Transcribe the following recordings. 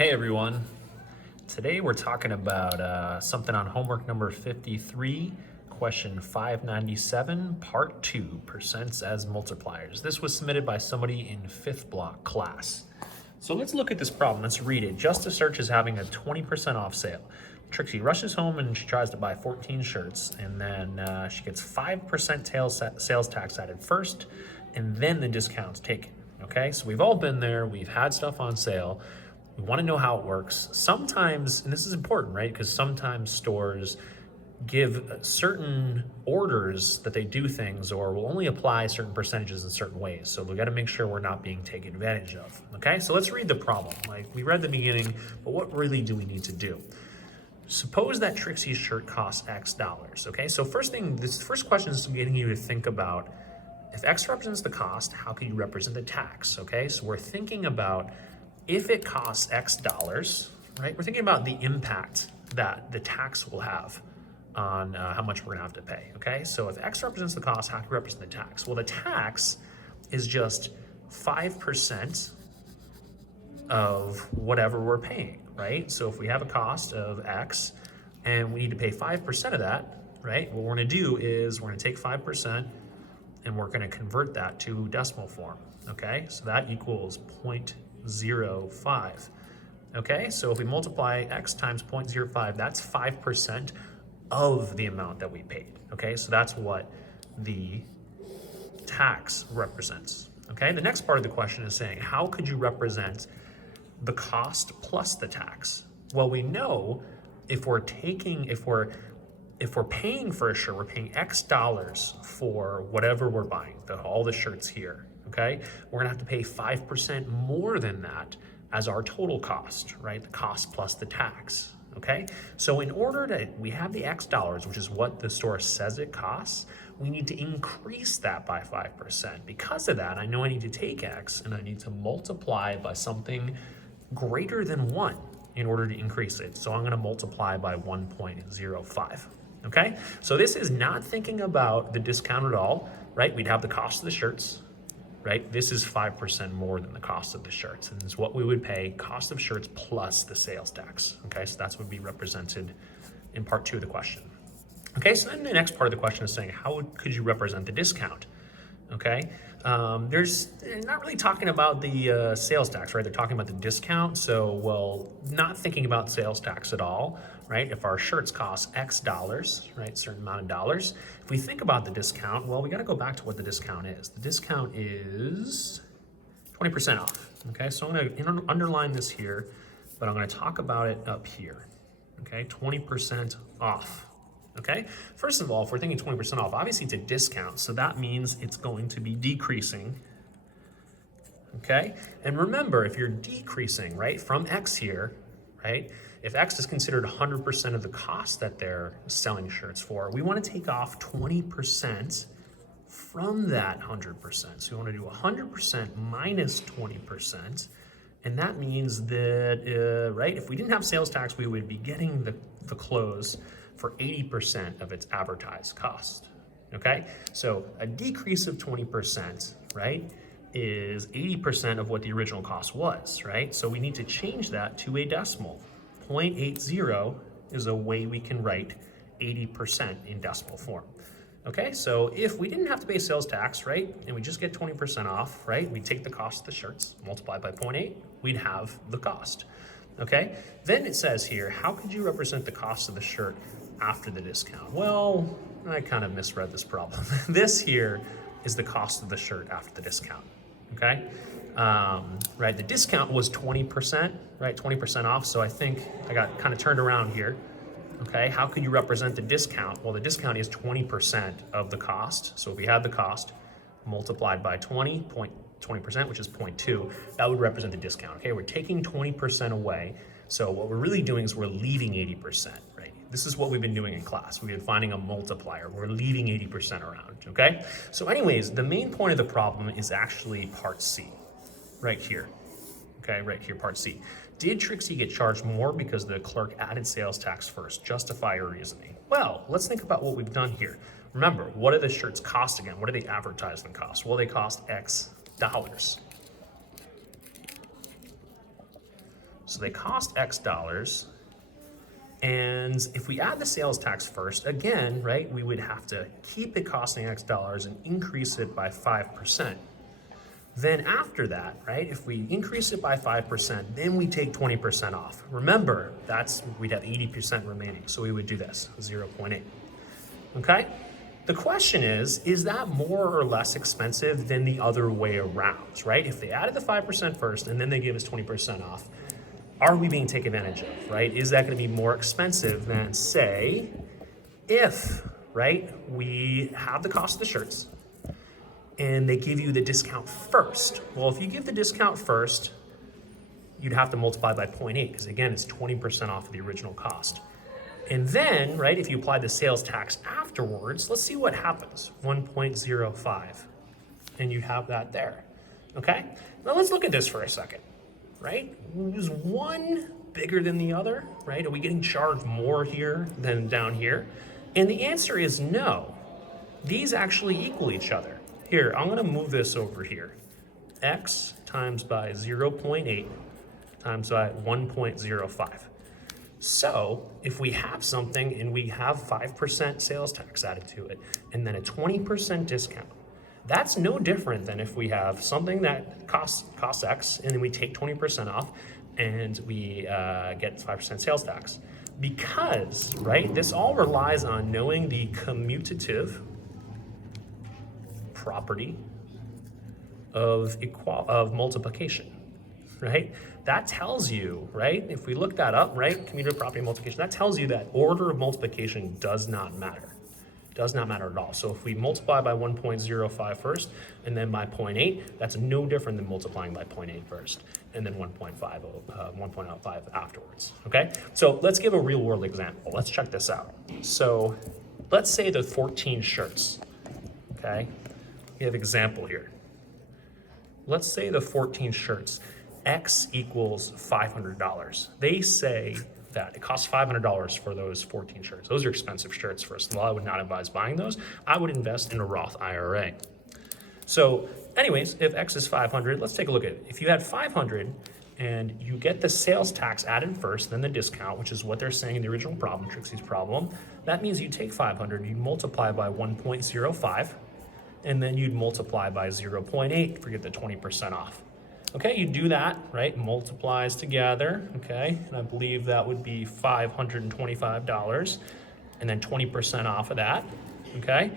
Hey everyone, today we're talking about something on homework number 53, question 597, part 2, percents as multipliers. This was submitted by somebody in 5th block class. So let's look at this problem, let's read it. Justice Search is having a 20% off sale. Trixie rushes home and she tries to buy 14 shirts, and then she gets 5% sales tax added first, and then the discount's taken. Okay, so we've all been there, we've had stuff on sale. We want to know how it works. Sometimes, and this is important, right? Because sometimes stores give certain orders that they do things or will only apply certain percentages in certain ways. So we got to make sure we're not being taken advantage of. Okay, so let's read the problem. Like we read the beginning, but what really do we need to do? Suppose that Trixie's shirt costs X dollars. Okay, so this first question is getting you to think about if X represents the cost, how can you represent the tax? Okay, so we're thinking about if it costs X dollars, right? We're thinking about the impact that the tax will have on how much we're gonna have to pay, okay? So if X represents the cost, how can we represent the tax? Well, the tax is just 5% of whatever we're paying, right? So if we have a cost of X and we need to pay 5% of that, right? What we're gonna do is we're gonna take 5% and we're gonna convert that to decimal form, okay? So that equals 0.05. Okay, so if we multiply X times 0.05, that's 5% of the amount that we paid. Okay, so that's what the tax represents. Okay, the next part of the question is saying, how could you represent the cost plus the tax? Well, we know if we're paying for a shirt, we're paying X dollars for whatever we're buying, all the shirts here. Okay, we're gonna have to pay 5% more than that as our total cost, right? The cost plus the tax, okay? So in order we have the X dollars, which is what the store says it costs, we need to increase that by 5%. Because of that, I know I need to take X and I need to multiply by something greater than 1 in order to increase it. So I'm gonna multiply by 1.05. Okay, so this is not thinking about the discount at all, right? We'd have the cost of the shirts, right? This is 5% more than the cost of the shirts, and it's what we would pay cost of shirts plus the sales tax. Okay, so that's what would be represented in part 2 of the question. Okay, so then the next part of the question is saying, how could you represent the discount? Okay, they're not really talking about the sales tax, right? They're talking about the discount. So, well, not thinking about sales tax at all, right? If our shirts cost X dollars, right, certain amount of dollars, if we think about the discount, well, we got to go back to what the discount is. The discount is 20% off. Okay, so I'm going to underline this here, but I'm going to talk about it up here. Okay, 20% off. Okay, first of all, if we're thinking 20% off, obviously it's a discount, so that means it's going to be decreasing. Okay, and remember, if you're decreasing, right, from X here, right, if X is considered 100% of the cost that they're selling shirts for, we want to take off 20% from that 100%. So we want to do 100% minus 20%, and that means that, right, if we didn't have sales tax, we would be getting the clothes for 80% of its advertised cost, okay? So a decrease of 20%, right, is 80% of what the original cost was, right? So we need to change that to a decimal. 0.80 is a way we can write 80% in decimal form. Okay, so if we didn't have to pay sales tax, right, and we just get 20% off, right, we take the cost of the shirts, multiply by 0.8, we'd have the cost. Okay, then it says here, how could you represent the cost of the shirt after the discount? Well, I kind of misread this problem. This here is the cost of the shirt after the discount, okay? Right, the discount was 20%, right, 20% off, so I think I got kind of turned around here, okay? How could you represent the discount? Well, the discount is 20% of the cost, so if we had the cost multiplied by 20%, which is 0.2, that would represent the discount, okay? We're taking 20% away, so what we're really doing is we're leaving 80%, right? This is what we've been doing in class. We've been finding a multiplier. We're leaving 80% around, okay? So anyways, the main point of the problem is actually part C, right here, okay? Right here, part C. Did Trixie get charged more because the clerk added sales tax first? Justify your reasoning. Well, let's think about what we've done here. Remember, what do the shirts cost again? What do they advertise them cost? Well, they cost X dollars. So they cost X dollars. And if we add the sales tax first, again, right, we would have to keep it costing X dollars and increase it by 5%. Then after that, right, if we increase it by 5%, then we take 20% off. Remember, we'd have 80% remaining. So we would do this, 0.8. Okay? The question is that more or less expensive than the other way around, right? If they added the 5% first and then they give us 20% off, are we being taken advantage of, right? Is that going to be more expensive than, say, if, right, we have the cost of the shirts and they give you the discount first? Well, if you give the discount first, you'd have to multiply by 0.8 because, again, it's 20% off of the original cost. And then, right, if you apply the sales tax afterwards, let's see what happens, 1.05. And you have that there, okay? Now let's look at this for a second. Right? Is one bigger than the other, right? Are we getting charged more here than down here? And the answer is no. These actually equal each other. Here, I'm gonna move this over here. X times by 0.8 times by 1.05. So if we have something and we have 5% sales tax added to it and then a 20% discount, that's no different than if we have something that costs X and then we take 20% off and we get 5% sales tax. Because, right, this all relies on knowing the commutative property of multiplication, right? That tells you, right, if we look that up, right, commutative property of multiplication, that tells you that order of multiplication does not matter. Does not matter at all. So if we multiply by 1.05 first and then by 0.8, that's no different than multiplying by 0.8 first and then 1.05 afterwards, okay? So let's give a real world example. Let's check this out. So let's say the 14 shirts, okay? We have example here. Let's say the 14 shirts, X equals $500. They say that it costs $500 for those 14 shirts. Those are expensive shirts, first of all. I would not advise buying those. I would invest in a Roth IRA. So anyways, if X is 500, let's take a look at it. If you had 500 and you get the sales tax added first, then the discount, which is what they're saying in the original problem, Trixie's problem, that means you take 500, you multiply by 1.05, and then you'd multiply by 0.8 for get the 20% off. Okay, you do that, right? Multiplies together, okay? And I believe that would be $525, and then 20% off of that, okay?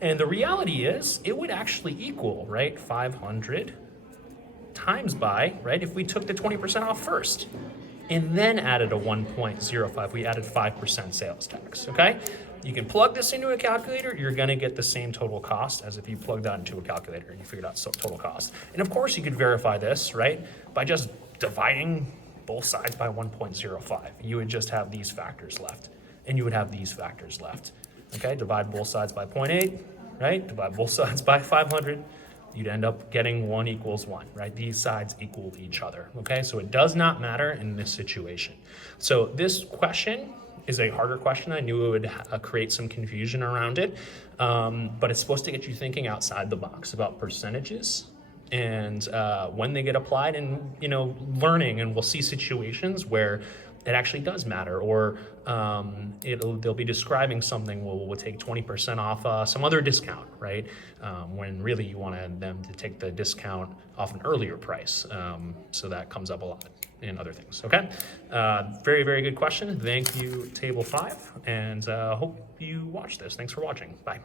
And the reality is, it would actually equal, right, 500 times by, right, if we took the 20% off first, and then added a 1.05, we added 5% sales tax, okay? You can plug this into a calculator, you're gonna get the same total cost as if you plug that into a calculator and you figured out total cost. And of course you could verify this, right, by just dividing both sides by 1.05. You would just have these factors left, and you would have these factors left. Okay, divide both sides by 0.8, right? Divide both sides by 500. You'd end up getting 1 equals 1, right? These sides equal each other, okay? So it does not matter in this situation. So this question is a harder question. I knew it would create some confusion around it, but it's supposed to get you thinking outside the box about percentages and when they get applied, and learning. And we'll see situations where it actually does matter, or they'll be describing something. We'll take 20% off some other discount, right? When really you wanted them to take the discount off an earlier price. So that comes up a lot in other things, okay? Very, very good question. Thank you, Table 5, and hope you watch this. Thanks for watching. Bye.